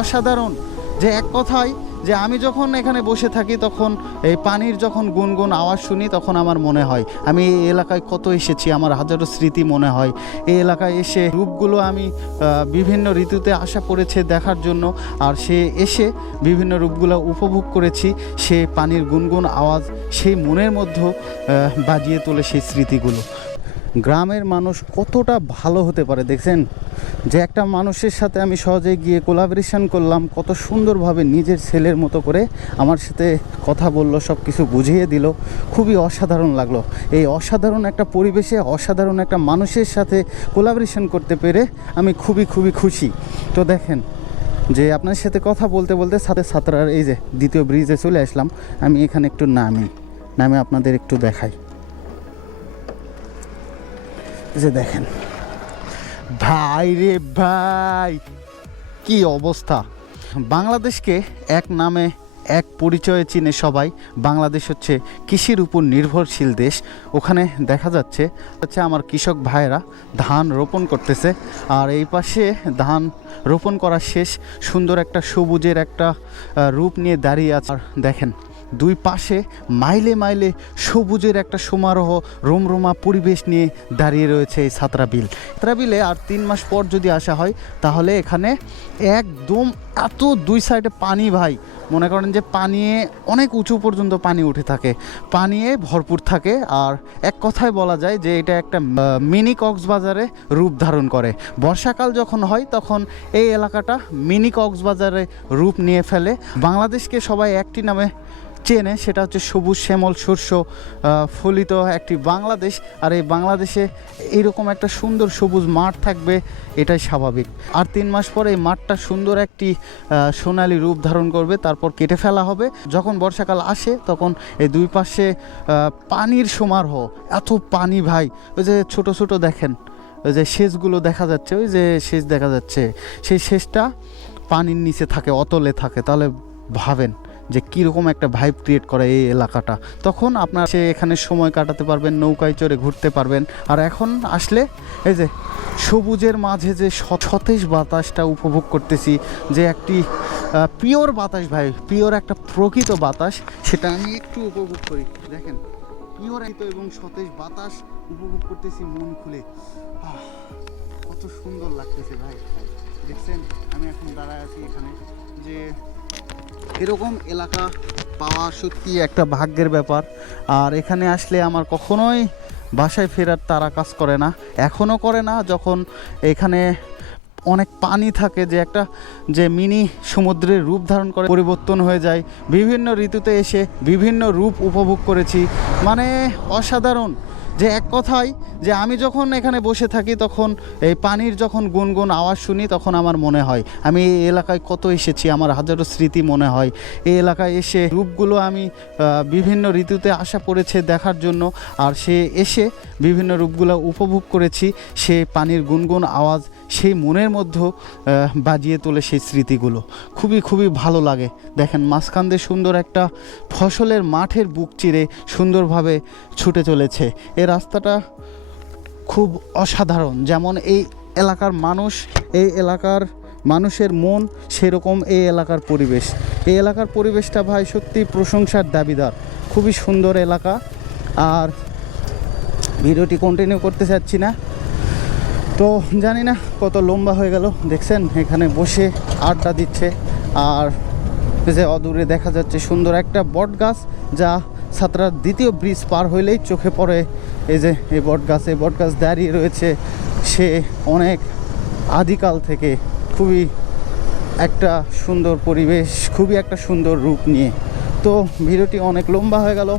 অসাধারণ যে এক কথায় যে আমি যখন এখানে বসে থাকি, তখন এই পানির যখন গুনগুন আওয়াজ শুনি, তখন আমার মনে হয়, আমি এই এলাকায় কত এসেছি, আমার হাজারো স্মৃতি মনে হয়। এই এলাকায় এসে রূপগুলো আমি বিভিন্ন ঋতুতে আশা পড়েছে দেখার জন্য, আর সে এসে বিভিন্ন রূপগুলো উপভোগ করেছি, সে পানির গুনগুন আওয়াজ সেই মনের মধ্যে বাজিয়ে তোলে সেই স্মৃতিগুলো। গ্রামের মানুষ কতটা ভালো হতে পারে দেখছেন? যে একটা মানুষের সাথে আমি সহজে গিয়ে কোলাবরেশন করলাম, কত সুন্দরভাবে নিজের ছেলের মতো করে আমার সাথে কথা বলল সব কিছু বুঝিয়ে দিল, খুবই অসাধারণ লাগল। এই অসাধারণ একটা পরিবেশে, অসাধারণ একটা মানুষের সাথে কোলাবরেশন করতে পেরে আমি খুবই খুবই খুশি। তো দেখেন, যে আপনার সাথে কথা বলতে বলতে সাথে সাঁতরার এই যে দ্বিতীয় ব্রিজে চলে আসলাম, আমি এখানে একটু নামি। নামে আপনাদের একটু দেখাই। যে দেখেন। ভাই রে ভাই, কি অবস্থা? বাংলাদেশকে এক নামে এক পরিচয়ে চিনে সবাই। বাংলাদেশ হচ্ছে কৃষির উপর নির্ভরশীল দেশ। ওখানে দেখা যাচ্ছে হচ্ছে আমার কৃষক ভাইয়েরা ধান রোপণ করতেছে। আর এই পাশে ধান রোপণ করা শেষ। সুন্দর একটা সবুজের একটা রূপ নিয়ে দাঁড়িয়ে আছে। আর দেখেন দুই পাশে মাইলে মাইলে সবুজের একটা সমারোহ, রোমরোমা পরিবেশ নিয়ে দাঁড়িয়ে রয়েছে এই সাঁতরাবিল বিল সাতরা বিলে আর তিন মাস পর যদি আসা হয়, তাহলে এখানে একদম এত দুই সাইডে পানি ভাই মনে করেন যে পানিয়ে অনেক উঁচু পর্যন্ত পানি উঠে থাকে, পানিয়ে ভরপুর থাকে আর এক কথায় বলা যায় যে এটা একটা মিনি কক্সবাজারে রূপ ধারণ করে। বর্ষাকাল যখন হয় তখন এই এলাকাটা মিনি কক্সবাজারে রূপ নিয়ে ফেলে। বাংলাদেশকে সবাই একটি নামে চেনে, সেটা হচ্ছে সবুজ, শ্যামল, শস্য ফলিত একটি বাংলাদেশ। আর এই বাংলাদেশে এইরকম একটা সুন্দর সবুজ মাঠ থাকবে এটাই স্বাভাবিক। আর তিন মাস পরে এই মাঠটা সুন্দর একটি সোনালি রূপ ধারণ করবে, তারপর কেটে ফেলা হবে। যখন বর্ষাকাল আসে, তখন এই দুই পাশে পানির সমারোহ। এত পানি ভাই, ওই যে ছোট ছোট দেখেন, ওই যে সেচগুলো দেখা যাচ্ছে, ওই যে সেচ দেখা যাচ্ছে। সেই সেচটা পানির নিচে থাকে, অতলে থাকে, তাহলে ভাবেন। যে কীরকম একটা ভাইব ক্রিয়েট করে এই এলাকাটা। তখন আপনার সে এখানে সময় কাটাতে পারবেন, নৌকায় চড়ে ঘুরতে পারবেন। আর এখন আসলে এই যে সবুজের মাঝে যে সতেজ বাতাসটা উপভোগ করতেছি, যে একটি পিওর বাতাস ভাই পিওর একটা প্রকৃত বাতাস, সেটা আমি একটু উপভোগ করি। দেখেন পিওর এবং সতেজ বাতাস উপভোগ করতেছি মন খুলে। কত সুন্দর লাগতেছে ভাই। দেখছেন, আমি এখন দাঁড়ায় আছি এখানে যে এরকম এলাকা পাওয়া সত্যি একটা ভাগ্যের ব্যাপার। আর এখানে আসলে আমার কখনোই বাসায় ফেরার তারা কাজ করে না এখনও করে না, যখন এখানে অনেক পানি থাকে যে একটা, যে মিনি সমুদ্রের রূপ ধারণ করে পরিবর্তন হয়ে যায়। বিভিন্ন ঋতুতে এসে বিভিন্ন রূপ উপভোগ করেছি। মানে অসাধারণ। যে এক কথায় যে আমি যখন এখানে বসে থাকি, তখন এই পানির যখন গুনগুন আওয়াজ শুনি, তখন আমার মনে হয়, আমি এই এলাকায় কত এসেছি, আমার হাজারো স্মৃতি মনে হয়। এই এলাকায় এসে রূপগুলো আমি বিভিন্ন ঋতুতে আশা পড়েছে দেখার জন্য, আর সে এসে বিভিন্ন রূপগুলো উপভোগ করেছি, সে পানির গুনগুন আওয়াজ সেই মনের মধ্যে বাজিয়ে তোলে সেই স্মৃতিগুলো। খুবই খুবই ভালো লাগে। দেখেন মাঝখান দিয়ে সুন্দর একটা ফসলের মাঠের বুক চিরে সুন্দরভাবে ছুটে চলেছে। রাস্তাটা খুব অসাধারণ। যেমন এই এলাকার মানুষ, এই এলাকার মানুষের মন সেরকম এই এলাকার পরিবেশ। এই এলাকার পরিবেশটা ভাই সত্যি প্রশংসার দাবিদার। খুবই সুন্দর এলাকা। আর ভিডিওটি কন্টিনিউ করতে চাচ্ছি না। তো জানি না কত লম্বা হয়ে গেল। দেখছেন, এখানে বসে আড্ডা দিচ্ছে। আর যে অদূরে দেখা যাচ্ছে সুন্দর একটা বট গাছ যা সাতরার দ্বিতীয় ব্রিজ পার হইলেই চোখে পড়ে। এই যে, এই বট গাছ এই বট গাছ দাঁড়িয়ে রয়েছে। সে অনেক আদিকাল থেকে খুবই একটা সুন্দর পরিবেশ, খুবই একটা সুন্দর রূপ নিয়ে। তো ভিডিওটি অনেক লম্বা হয়ে গেল।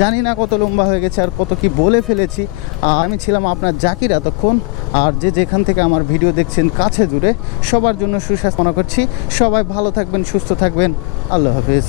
জানি না কত লম্বা হয়ে গেছে আর কত কি বলে ফেলেছি। আর আমি ছিলাম আপনার জাকির এতক্ষণ। আর যে যেখান থেকে আমার ভিডিও দেখছেন কাছে দূরে, সবার জন্য সুস্বাস্থ্য মনে করছি। সবাই ভালো থাকবেন, সুস্থ থাকবেন। আল্লাহ হাফিজ।